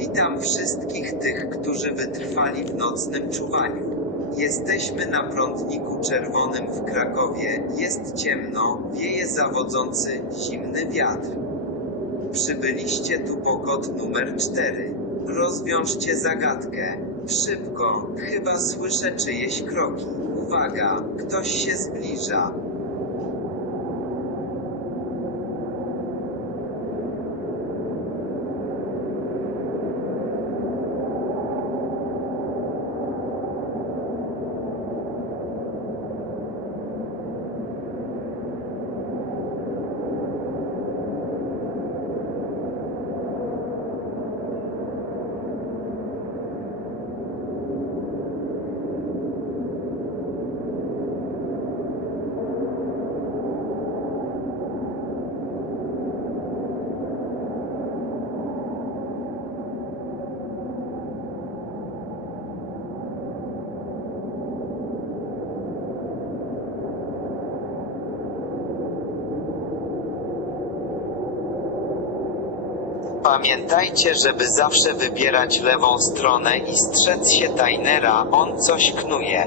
Witam wszystkich tych, którzy wytrwali w nocnym czuwaniu. Jesteśmy na prądniku czerwonym w Krakowie, jest ciemno, wieje zawodzący, zimny wiatr. Przybyliście tu po kod numer 4. Rozwiążcie zagadkę. Szybko, chyba słyszę czyjeś kroki. Uwaga, ktoś się zbliża. Pamiętajcie, żeby zawsze wybierać lewą stronę i strzec się Tainera, on coś knuje.